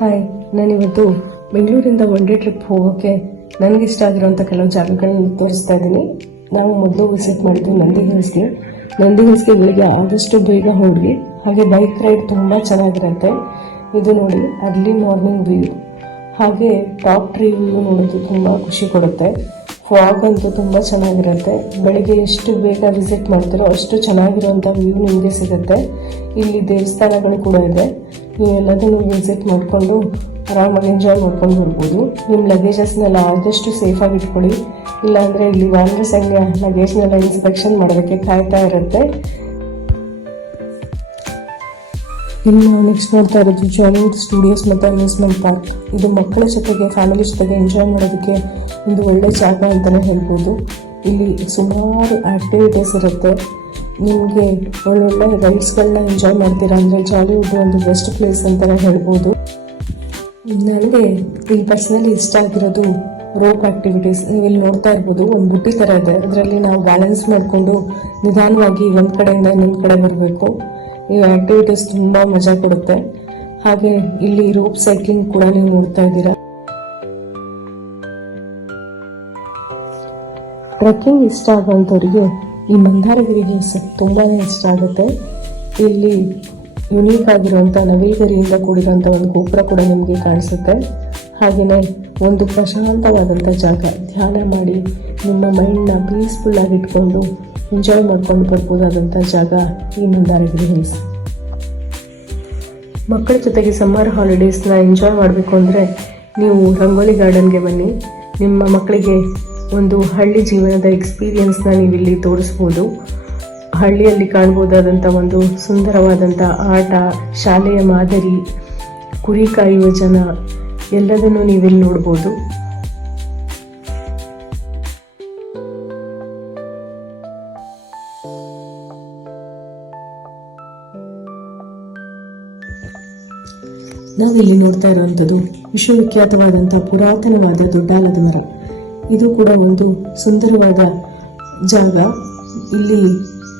Hi, ನಾನಿವತ್ತು ಬೆಂಗಳೂರಿಂದ one day trip ಹೋಗೋಕ್ಕೆ ನನಗಿಷ್ಟ ಆಗಿರೋಂಥ ಕೆಲವು ಜಾಗಗಳನ್ನ ತೋರಿಸ್ತಾ ಇದ್ದೀನಿ. ನಾವು ಮೊದಲು ವಿಸಿಟ್ ಮಾಡಿದ್ವಿ ನಂದಿ ಹಿಲ್ಸ್ಗೆ ಬೆಳಿಗ್ಗೆ ಆದಷ್ಟು ಬೇಗ ಹೋಗಿ. ಹಾಗೆ ಬೈಕ್ ರೈಡ್ ತುಂಬ ಚೆನ್ನಾಗಿರುತ್ತೆ. ಇದು ನೋಡಿ ಅರ್ಲಿ ಮಾರ್ನಿಂಗ್ ವ್ಯೂ, ಹಾಗೆ ಟಾಪ್ ಟ್ರೀ ವ್ಯೂ ನೋಡೋದು ತುಂಬ ಖುಷಿ ಕೊಡುತ್ತೆ. ಫಾಗ್ ಅಂತೂ ತುಂಬ ಚೆನ್ನಾಗಿರುತ್ತೆ. ಬೆಳಿಗ್ಗೆ ಎಷ್ಟು ಬೇಗ ವಿಸಿಟ್ ಮಾಡ್ತೀರೋ ಅಷ್ಟು ಚೆನ್ನಾಗಿರೋಂಥ ವ್ಯೂ ನಿಮಗೆ ಸಿಗುತ್ತೆ. ಇಲ್ಲಿ ದೇವಸ್ಥಾನಗಳು ಕೂಡ ಇದೆ. ನೀವೆಲ್ಲದನ್ನು ವಿಸಿಟ್ ಮಾಡಿಕೊಂಡು ಆರಾಮಾಗಿ ಎಂಜಾಯ್ ಮಾಡ್ಕೊಂಡು ಬರ್ಬೋದು. ನಿಮ್ಮ ಲಗೇಜಸ್ನೆಲ್ಲ ಆದಷ್ಟು ಸೇಫಾಗಿ ಇಟ್ಕೊಳ್ಳಿ, ಇಲ್ಲಾಂದರೆ ಇಲ್ಲಿ ವಾಹನ ಸಂಘ ಲಗೇಜ್ನೆಲ್ಲ ಇನ್ಸ್ಪೆಕ್ಷನ್ ಮಾಡೋದಕ್ಕೆ ಕಾಯ್ತಾ ಇರುತ್ತೆ. ಇಲ್ಲಿ ನಾವು ನೆಕ್ಸ್ಟ್ ನೋಡ್ತಾ ಇರೋದು ಜಾಲಿವುಡ್ ಸ್ಟುಡಿಯೋಸ್ ಮತ್ತು ಅಮ್ಯೂಸ್ಮೆಂಟ್ ಪಾರ್ಕ್. ಇದು ಮಕ್ಕಳ ಜೊತೆಗೆ ಫ್ಯಾಮಿಲಿ ಜೊತೆಗೆ ಎಂಜಾಯ್ ಮಾಡೋದಕ್ಕೆ ಒಂದು ಒಳ್ಳೆ ಜಾಗ ಅಂತಲೇ ಹೇಳ್ಬೋದು. ಇಲ್ಲಿ ಸುಮಾರು ಆ್ಯಕ್ಟಿವಿಟೀಸ್ ಇರುತ್ತೆ. ನಿಮಗೆ ಒಳ್ಳೊಳ್ಳೆ ರೈಡ್ಸ್ಗಳನ್ನ ಎಂಜಾಯ್ ಮಾಡ್ತೀರಾ ಅಂದರೆ ಜಾಲಿವುಡ್ ಒಂದು ಬೆಸ್ಟ್ ಪ್ಲೇಸ್ ಅಂತಲೇ ಹೇಳ್ಬೋದು. ನನಗೆ ಇಲ್ಲಿ ಪರ್ಸನಲಿ ಇಷ್ಟ ಆಗಿರೋದು ರೋಪ್ ಆ್ಯಕ್ಟಿವಿಟೀಸ್. ನೀವು ಇಲ್ಲಿ ನೋಡ್ತಾ ಇರ್ಬೋದು, ಒಂದು ಬುಟ್ಟಿ ಥರ ಇದೆ. ಅದರಲ್ಲಿ ನಾವು ಬ್ಯಾಲೆನ್ಸ್ ಮಾಡಿಕೊಂಡು ನಿಧಾನವಾಗಿ ಒಂದು ಕಡೆಯಿಂದ ಇನ್ನೊಂದು ಕಡೆ ಬರಬೇಕು. ಈ ಆ್ಯಕ್ಟಿವಿಟೀಸ್ ತುಂಬ ಮಜಾ ಕೊಡುತ್ತೆ. ಹಾಗೆ ಇಲ್ಲಿ ರೋಪ್ ಸೈಕ್ಲಿಂಗ್ ಕೂಡ ನೀವು ನೋಡ್ತಾ ಇದ್ದೀರಾ. ಟ್ರೆಕ್ಕಿಂಗ್ ಇಷ್ಟ ಆಗೋಂಥವ್ರಿಗೆ ಈ ಮಂದಾರಗಿರಿ ಹಿಲ್ಸ್ ತುಂಬಾ ಇಷ್ಟ ಆಗುತ್ತೆ. ಇಲ್ಲಿ ಯುನೀಕ್ ಆಗಿರುವಂಥ ನವಿಲುಗರಿಯಿಂದ ಕೂಡಿರುವಂಥ ಒಂದು ಗೋಪುರ ಕೂಡ ನಿಮಗೆ ಕಾಣಿಸುತ್ತೆ. ಹಾಗೆಯೇ ಒಂದು ಪ್ರಶಾಂತವಾದಂಥ ಜಾಗ, ಧ್ಯಾನ ಮಾಡಿ ನಿಮ್ಮ ಮೈಂಡ್ನ ಪೀಸ್ಫುಲ್ಲಾಗಿ ಇಟ್ಕೊಂಡು ಎಂಜಾಯ್ ಮಾಡ್ಕೊಂಡು ಬರ್ಬೋದಾದಂಥ ಜಾಗ ಈ ಮಂದಾರಗಿರಿ ಹಿಲ್ಸ್. ಮಕ್ಕಳ ಜೊತೆಗೆ ಸಮ್ಮರ್ ಹಾಲಿಡೇಸ್ನ ಎಂಜಾಯ್ ಮಾಡಬೇಕು ಅಂದರೆ ನೀವು ರಂಗೋಲಿ ಗಾರ್ಡನ್ಗೆ ಬನ್ನಿ. ನಿಮ್ಮ ಮಕ್ಕಳಿಗೆ ಒಂದು ಹಳ್ಳಿ ಜೀವನದ ಎಕ್ಸ್ಪೀರಿಯನ್ಸ್ನ ನೀವಿಲ್ಲಿ ತೋರಿಸ್ಬೋದು. ಹಳ್ಳಿಯಲ್ಲಿ ಕಾಣ್ಬೋದಾದಂಥ ಒಂದು ಸುಂದರವಾದಂಥ ಆಟ, ಶಾಲೆಯ ಮಾದರಿ, ಕುರಿ ಕಾಯುವ ಜನ ಎಲ್ಲದನ್ನು ನೀವಿಲ್ಲಿ ನೋಡ್ಬೋದು. ನಾವಿಲ್ಲಿ ನೋಡ್ತಾ ಇರುವಂಥದ್ದು ವಿಶ್ವವಿಖ್ಯಾತವಾದಂಥ ಪುರಾತನವಾದ ದೊಡ್ಡಾಲದ ಮರ. ಇದು ಕೂಡ ಒಂದು ಸುಂದರವಾದ ಜಾಗ. ಇಲ್ಲಿ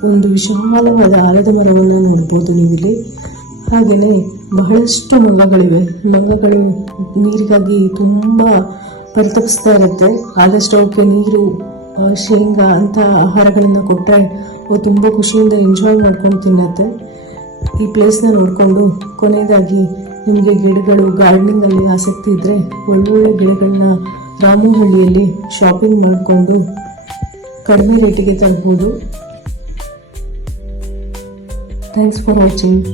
ಒಂದು ವಿಶಾಲವಾದ ಆಲದ ಮರವನ್ನು ನೋಡ್ಬೋದು ನೀವಿಲ್ಲಿ. ಹಾಗೆಯೇ ಬಹಳಷ್ಟು ಮಂಗಗಳಿವೆ. ಮಂಗಗಳು ನೀರಿಗಾಗಿ ತುಂಬ ಪರಿತಪಿಸ್ತಾ ಇರುತ್ತೆ. ಆದಷ್ಟು ಅವಕ್ಕೆ ನೀರು, ಶೇಂಗಾ ಅಂತ ಆಹಾರಗಳನ್ನು ಕೊಟ್ಟರೆ ಅವು ತುಂಬ ಖುಷಿಯಿಂದ ಎಂಜಾಯ್ ಮಾಡ್ಕೊಂಡು ತಿನ್ನತ್ತೆ. ಈ ಪ್ಲೇಸ್ನ ನೋಡಿಕೊಂಡು ಕೊನೆಯದಾಗಿ ನಿಮಗೆ ಗಿಡಗಳು, ಗಾರ್ಡನಿಂಗಲ್ಲಿ ಆಸಕ್ತಿ ಇದ್ದರೆ ಒಳ್ಳೊಳ್ಳೆ ಗಿಡಗಳನ್ನ ರಾಮಹಳ್ಳಿಯಲ್ಲಿ ಶಾಪಿಂಗ್ ಮಾಡಿಕೊಂಡು ಕಡಿಮೆ ರೇಟಿಗೆ ತರ್ಬೋದು. Thanks for watching.